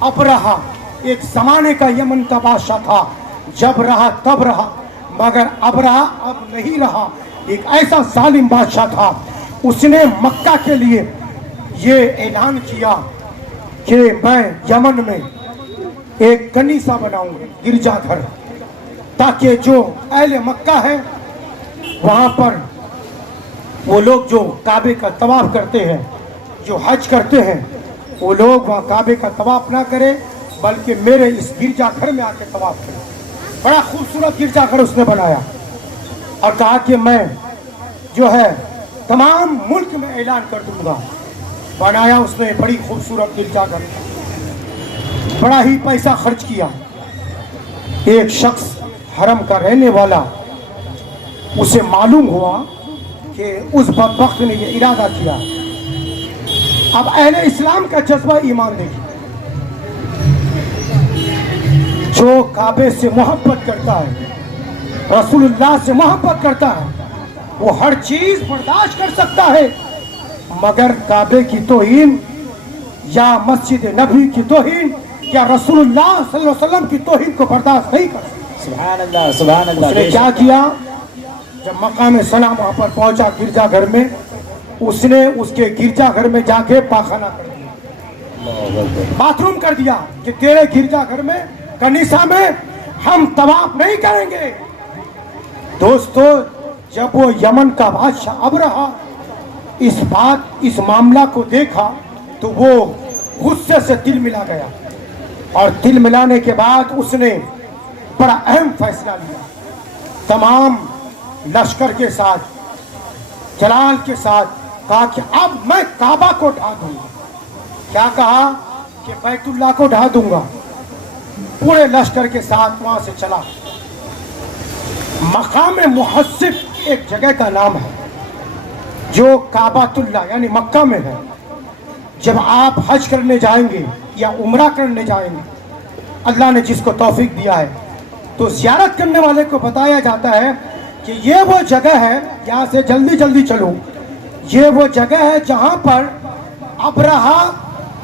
ابرہا ایک زمانے کا یمن کا بادشاہ تھا، جب رہا تب رہا، مگر ابرہا اب نہیں رہا۔ ایک ایسا ظالم بادشاہ تھا، اس نے مکہ کے لیے یہ اعلان کیا کہ میں یمن میں ایک کنیسہ بناؤں گا، گرجا گھر، تاکہ جو اہل مکہ ہے وہاں پر وہ لوگ جو کعبے کا طواف کرتے ہیں، جو حج کرتے ہیں، وہ لوگ وہاں کعبے کا طواف نہ کریں بلکہ میرے اس گرجا گھر میں آ کے طواف کریں۔ بڑا خوبصورت گرجا گھر اس نے بنایا اور کہا کہ میں جو ہے تمام ملک میں اعلان کر دوں گا۔ بنایا اس نے بڑی خوبصورت گرجا گھر، بڑا ہی پیسہ خرچ کیا۔ ایک شخص حرم کا رہنے والا، اسے معلوم ہوا کہ اس بدبخت نے یہ ارادہ کیا۔ اب اہل اسلام کا جذبہ ایمان دیکھیے، جو کعبے سے محبت کرتا ہے، رسول اللہ سے محبت کرتا ہے، وہ ہر چیز برداشت کر سکتا ہے، مگر کعبے کی توہین یا مسجد نبوی کی توہین یا رسول اللہ صلی اللہ علیہ وسلم کی توہین کو برداشت نہیں کر سکتا۔ سبحان اللہ سبحان اللہ۔ اس نے کیا کیا؟ جب مقام صنع وہاں پر پہنچا گرجا گھر میں، اس نے اس کے گرجا گھر میں جا کے پاخانہ کر دیا، باتھ روم کر دیا کہ تیرے گرجا گھر میں کنیسہ میں ہم طواف نہیں کریں گے۔ دوستو، جب وہ یمن کا بادشاہ ابرہا اس معاملہ کو دیکھا تو وہ غصے سے دل ملا گیا، اور دل ملانے کے بعد اس نے بڑا اہم فیصلہ لیا۔ تمام لشکر کے ساتھ، جلال کے ساتھ کہا کہ اب میں کعبہ کو ڈھا دوں گا۔ کیا کہا؟ کہ بیت اللہ کو ڈھا دوں گا۔ پورے لشکر کے ساتھ وہاں سے چلا۔ مقام محصب ایک جگہ کا نام ہے جو کعبۃ اللہ یعنی مکہ میں ہے۔ جب آپ حج کرنے جائیں گے یا عمرہ کرنے جائیں گے، اللہ نے جس کو توفیق دیا ہے، تو زیارت کرنے والے کو بتایا جاتا ہے کہ یہ وہ جگہ ہے، یہاں سے جلدی جلدی چلو، یہ وہ جگہ ہے جہاں پر ابرہا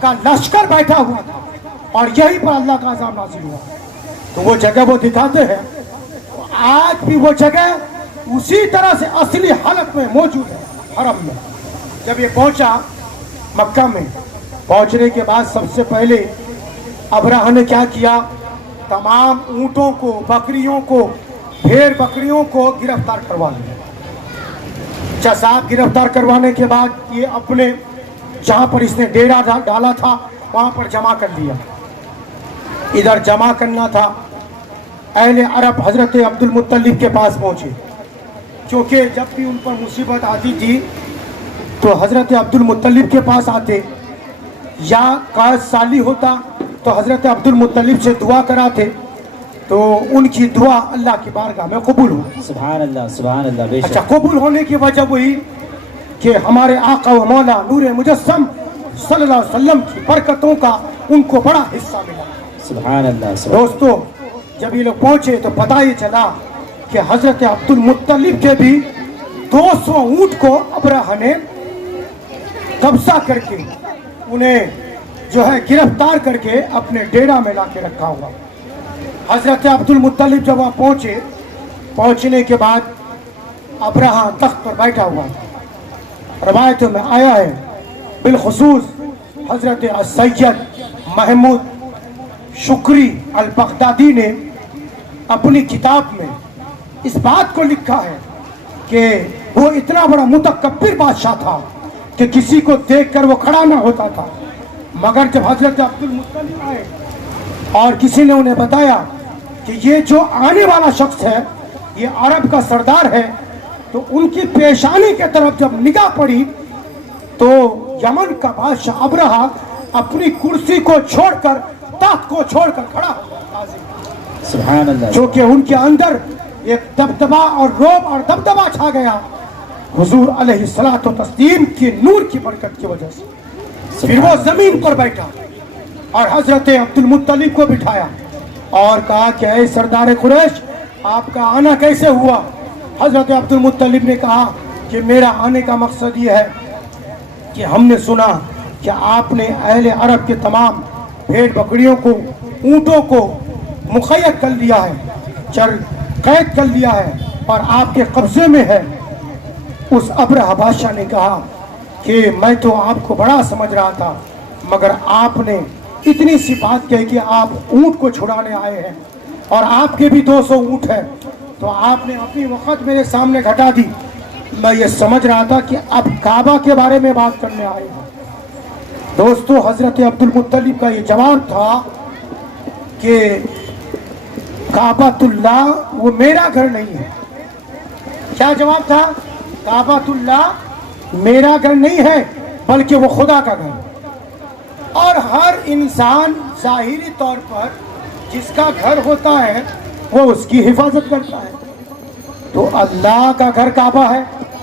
کا لشکر بیٹھا ہوا تھا اور یہیں پر اللہ کا عذاب نازل ہوا۔ تو وہ جگہ وہ دکھاتے ہیں، آج بھی وہ جگہ اسی طرح سے اصلی حالت میں موجود ہے حرم میں۔ جب یہ پہنچا مکہ میں، پہنچنے کے بعد سب سے پہلے ابرہا نے کیا کیا؟ تمام اونٹوں کو، بکریوں کو، بھیڑ بکریوں کو گرفتار کروا لیا۔ اچھا صاحب، گرفتار کروانے کے بعد یہ اپنے جہاں پر اس نے ڈیرا ڈالا تھا وہاں پر جمع کر لیا۔ ادھر جمع کرنا تھا، اہل عرب حضرت عبد المطلب کے پاس پہنچے، کیونکہ جب بھی ان پر مصیبت آتی تھی تو حضرت عبد المطلب کے پاس آتے، یا قحط سالی ہوتا تو حضرت عبد المطلب سے دعا کراتے، تو ان کی دعا اللہ کی بارگاہ میں قبول ہوئی۔ سبحان اللہ سبحان اللہ۔ بے شک اچھا، قبول ہونے کی وجہ وہی کہ ہمارے آقا و مولا نور مجسم صلی اللہ علیہ وسلم کی برکتوں کا ان کو بڑا حصہ ملا۔ سبحان اللہ۔ دوستو، جب یہ لوگ پہنچے تو پتہ یہ چلا کہ حضرت عبد المطلب کے بھی 200 اونٹ کو ابرہا نے قبضہ کر کے انہیں جو ہے گرفتار کر کے اپنے ڈیرا میں لا کے رکھا ہوا۔ حضرت عبد المطلب جب وہاں پہنچے، پہنچنے کے بعد ابرہا تخت پر بیٹھا ہوا تھا۔ روایتوں میں آیا ہے، بالخصوص حضرت سید محمود شکری البغدادی نے اپنی کتاب میں اس بات کو لکھا ہے کہ وہ اتنا بڑا متکبر بادشاہ تھا کہ کسی کو دیکھ کر وہ کھڑا نہ ہوتا تھا، مگر جب حضرت عبد المطلب آئے اور کسی نے انہیں بتایا کہ یہ جو آنے والا شخص ہے یہ عرب کا سردار ہے، تو ان کی پیشانی کے طرف جب نگاہ پڑی تو یمن کا بادشاہ ابرہا اپنی کرسی کو چھوڑ کر، تخت کو چھوڑ کر کھڑا ہوا، سبحان اللہ، جو کہ ان کے اندر ایک دبدبا اور رعب اور دبدبا چھا گیا حضور علیہ الصلوۃ والتسلیم کی نور کی برکت کی وجہ سے۔ پھر وہ زمین پر بیٹھا اور حضرت عبد المطلب کو بٹھایا اور کہا کہ اے سردار قریش، آپ کا آنا کیسے ہوا؟ حضرت عبد المطلب نے کہا کہ میرا آنے کا مقصد یہ ہے کہ ہم نے سنا کہ آپ نے اہل عرب کے تمام भेड़ बकरियों को, ऊँटों को मुक़य्यद कर लिया है, कैद कर लिया है और आपके कब्जे में है। उस अब्रहा बादशाह ने कहा कि मैं तो आपको बड़ा समझ रहा था, मगर आपने इतनी सी बात कही कि आप ऊँट को छुड़ाने आए हैं और आपके भी 200 ऊँट है, तो आपने अपनी वक़्त मेरे सामने घटा दी। मैं ये समझ रहा था कि अब काबा के बारे में बात करने आए हैं। दोस्तों, हज़रत अब्दुल मुत्तलिब का ये जवाब था कि काबातुल्लाह वो मेरा घर नहीं है। क्या जवाब था? काबातुल्लाह मेरा घर नहीं है, बल्कि वो खुदा का घर। और हर इंसान ज़ाहिरी तौर पर जिसका घर होता है वो उसकी हिफाजत करता है। तो अल्लाह का घर काबा है,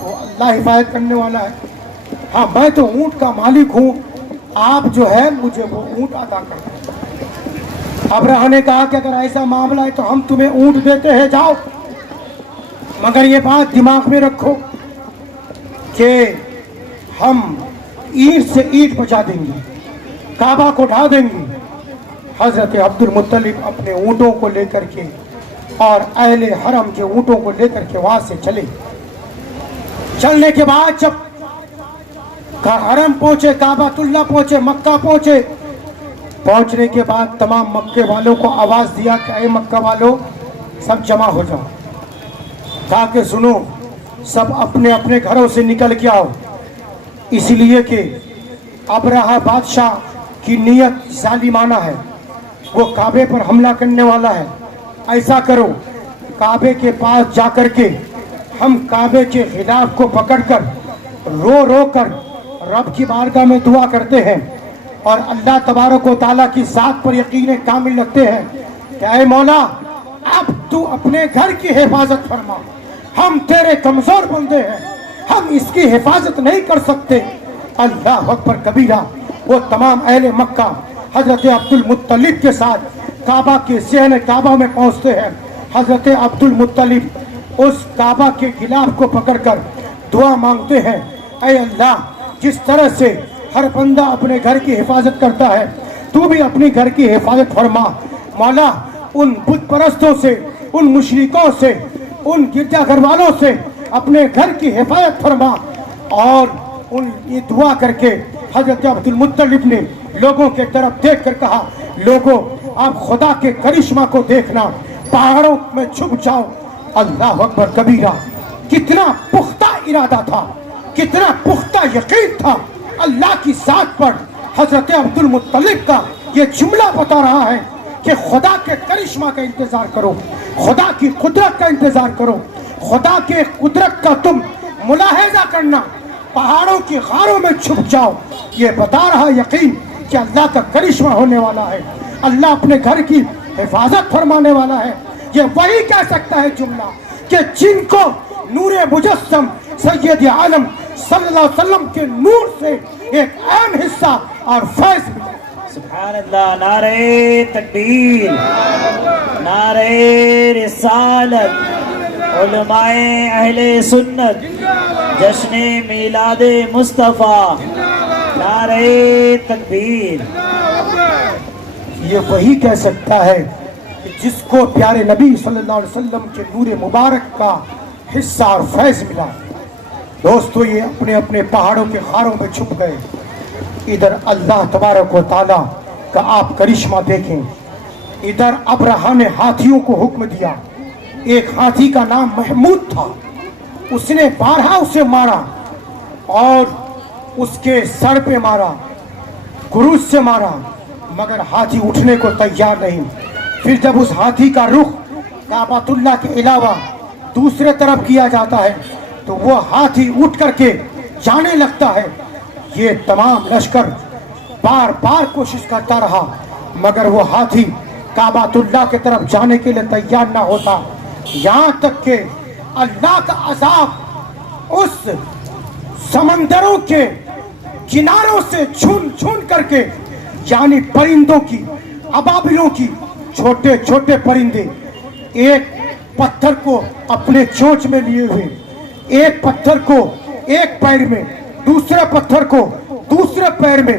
वो अल्लाह हिफाजत करने वाला है। हाँ, मैं तो ऊँट का मालिक हूँ, आप जो है मुझे वो ऊँट अदा करते हैं। अब्राहा ने कहा कि अगर ऐसा मामला है तो हम तुम्हें ऊँट देते हैं, जाओ, मगर ये बात दिमाग में रखो कि हम ईंट से ईंट बचा देंगे, काबा को ढा देंगे। हज़रत अब्दुल मुत्तलिब अपने ऊँटों को लेकर के और अहले हरम के ऊँटों को लेकर के वहाँ से चले। चलने के बाद जब हरम पहुँचे, काबातुल्लाह पहुँचे, मक्का पहुँचे, पहुँचने के बाद तमाम मक्के वालों को आवाज़ दिया कि अरे मक्का वालों, सब जमा हो जाओ। कहा कि सुनो, सब अपने अपने घरों से निकल के आओ, इसलिए कि अब्राहा बादशाह की नीयत जालिमाना है, वो काबे पर हमला करने वाला है। ऐसा करो, काबे के पास जाकर के हम काबे के खिलाफ को पकड़कर रो रो कर रब की बारगाह में दुआ करते हैं और अल्लाह तबारक व तआला की ज़ात पर यकीन कामिल रखते हैं कि ऐ मौला, अब तू अपने घर की हिफाजत फरमा, हम तेरे कमज़ोर बंदे हैं, हम इसकी हिफाजत नहीं कर सकते। अल्लाह अकबर कबीरा। वो तमाम अहले मक्का हज़रत अब्दुल मुत्तलिब के साथ काबा के सहन काबा में पहुँचते हैं। हज़रत अब्दुल मुत्तलिब उस काबा के गिलाफ को पकड़कर दुआ मांगते हैं, ऐ अल्लाह, जिस तरह से हर बंदा अपने घर की हिफाजत करता है, तू भी अपनी घर की हिफाजत फरमा। मौला, उन बुत परस्तों से, उन मुशरिकों से, उन गिरजाघर वालों से अपने घर की हिफाजत फरमा। और उन ये दुआ करके हज़रत अब्दुल मुत्तलिब ने लोगों के तरफ देख कर कहा, लोगों, आप खुदा के करिश्मा को देखना, पहाड़ों में छुप जाओ। अल्लाह अकबर कबीरा। कितना पुख्ता इरादा था, कितना पुख्ता यकीन था अल्लाह की ज़ात पर। हज़रत अब्दुल मुत्तलिब का ये जुमला बता रहा है कि खुदा के करिश्मा का इंतज़ार करो, खुदा की कुदरत का इंतज़ार करो, खुदा के कुदरत का तुम मुलाहिजा करना, पहाड़ों की गारों में छुप जाओ। ये बता रहा यकीन कि अल्लाह का करिश्मा होने वाला है, अल्लाह अपने घर की हिफाजत फरमाने वाला है। ये वही कह सकता है जुमला कि जिनको नूरे मुजस्सम सैयद आलम सल्लल्लाहु अलैहि वसल्लम के नूर से एक अहम हिस्सा और फैज़ मिला। सुभान अल्लाह। नारे तकबीर, नारे रिसालत, उलमाए अहले सुन्नत, जश्न मिलादे मुस्तफ़ा, नारे तकबीर। ये वही कह सकता है कि जिसको प्यारे नबी सल्लल्लाहु अलैहि वसल्लम के नूर मुबारक का हिस्सा और फैज़ मिला। दोस्तों, ये अपने अपने पहाड़ों के खारों में छुप गए। इधर अल्लाह तबारक व तआला का आप करिश्मा देखें। इधर अब्राहा ने हाथियों को हुक्म दिया। एक हाथी का नाम महमूद था, उसने 12 उसे मारा और उसके सर पे मारा, क्रूज से मारा, मगर हाथी उठने को तैयार नहीं। फिर जब उस हाथी का रुख काबातुल्लाह के अलावा दूसरे तरफ किया जाता है तो वो हाथी उठ करके जाने लगता है। ये तमाम लश्कर बार बार कोशिश करता रहा, मगर वो हाथी काबातुल्लाह की तरफ जाने के लिए तैयार ना होता। यहाँ तक कि अल्लाह का अज़ाब उस समंदरों के किनारों से छून छून करके, यानी परिंदों की, अबाबिलों की, छोटे छोटे परिंदे एक पत्थर को अपने चोंच में लिए हुए, एक पत्थर को एक पैर में, दूसरे पत्थर को दूसरे पैर में,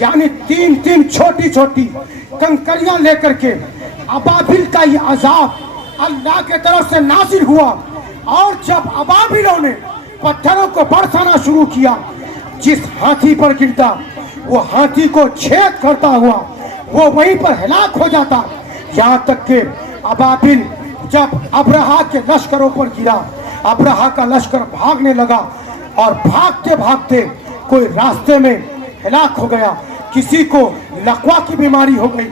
यानी 3 छोटी छोटी कंकरियां लेकर के अबाबिल का ये अजाब अल्लाह के तरफ से नाजिल हुआ। और जब अबाबिलों ने पत्थरों को बरसाना शुरू किया, जिस हाथी पर गिरता वो हाथी को छेद करता हुआ वो वहीं पर हलाक हो जाता। यहाँ तक कि अबाबिल जब अब्रहा के लश्करों पर गिरा, अब्रहा का लश्कर भागने लगा और भागते भागते कोई रास्ते में हलाक हो गया। किसी को लकवा की बीमारी हो गई,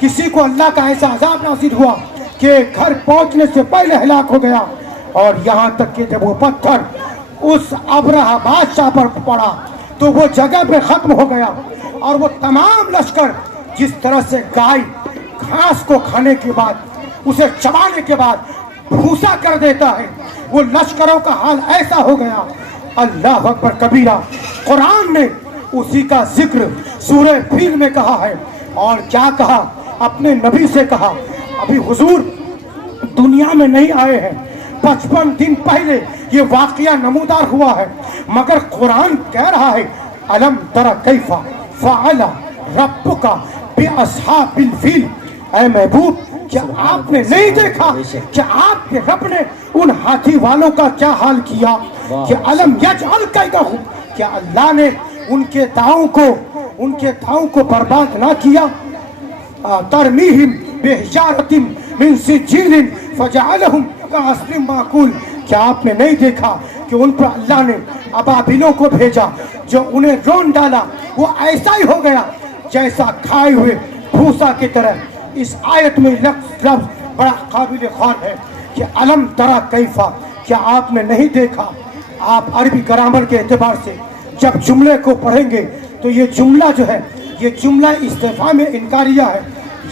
किसी को अल्लाह का ऐसा अजाब नाज़िल हुआ कि घर पहुंचने से पहले हलाक हो गया। और यहाँ तक कि जब वो पत्थर उस अब्रहा बादशाह पर पड़ा तो वो जगह पे खत्म हो गया। और वो तमाम लश्कर जिस तरह से गाय घास को खाने के बाद उसे चबाने के बाद भूसा कर देता है, वो लश्करों का हाल ऐसा हो गया। अल्लाह अकबर कबीरा। कुरान ने उसी का जिक्र सूरह फील में कहा है। और क्या कहा? अपने नबी से कहा, अभी हुजूर दुनिया में नहीं आए हैं, 55 दिन पहले ये वाकया नमूदार हुआ है, मगर कुरान कह रहा है अलम तरा कैफा फ़अल रब्बुका बिअस्हाबिल फील। ऐ महबूब, क्या आपने नहीं देखा कि आपके रब ने उन हाथी वालों का क्या हाल किया? कि अलम यजअल कैदहु, क्या अल्लाह ने उनके दावों को बर्बाद ना किया? तरमीहिम बिहिजारतिन मिन सिज्जीलिन फजअलहुम कअस्लिम माकूल। क्या आपने नहीं देखा कि उन पर अल्लाह ने अबाबिलों को भेजा जो उन्हें रोन डाला? वो ऐसा ही हो गया जैसा खाए हुए भूसा की तरह। इस आयत में लफ्ज़ बड़ा काबिल ख़ौर है कि अलम तरा कैफा, क्या आपने नहीं देखा? आप अरबी ग्रामर के एतबार से जब जुमले को पढ़ेंगे तो ये जुमला जो है ये जुमला इस्तिफ़ाम में इनकारिया है।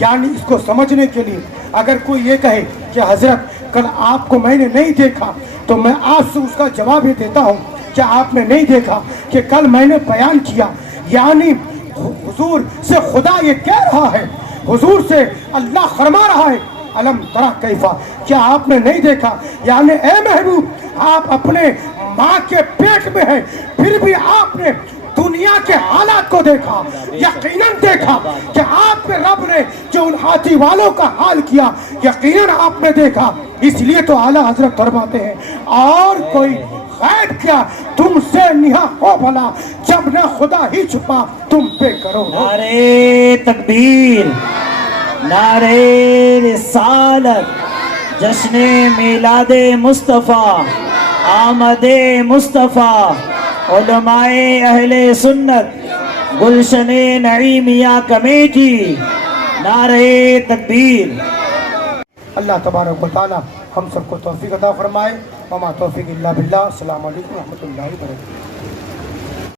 यानी इसको समझने के लिए अगर कोई ये कहे कि हज़रत कल आपको मैंने नहीं देखा, तो मैं आपसे उसका जवाब ये देता हूँ कि आपने नहीं देखा कि कल मैंने बयान किया। यानी हुजूर से खुदा ये कह रहा है, हुजूर से अल्लाह फरमा रहा है अलम तरा कैफा, क्या आपने नहीं देखा? यानी ए महबूब, आप अपने माँ के पेट में हैं, फिर भी आपने दुनिया के हालात को देखा, यकीनन देखा कि आपके रब ने जो उन हाथी वालों का हाल किया, यकीनन आपने देखा। इसलिए तो आला हजरत फरमाते हैं और कोई गैब क्या तुमसे निहा हो भला, जब न खुदा ही छुपा तुम पे करो। नारे तकबीर, नारे रिसालत, जश्न मिलादे मुस्तफ़ा, आमदे मुस्तफ़ा, उलमाए अहले सुन्नत, गुलशने नईमिया कमेटी, नारे तकबीर। अल्लाह तबारक व तआला हम सबको तौफीक अता फरमाए। वमा तौफीक इल्ला बिल्लाह। अस्सलामु अलैकुम व रहमतुल्लाहि व बरकातहू।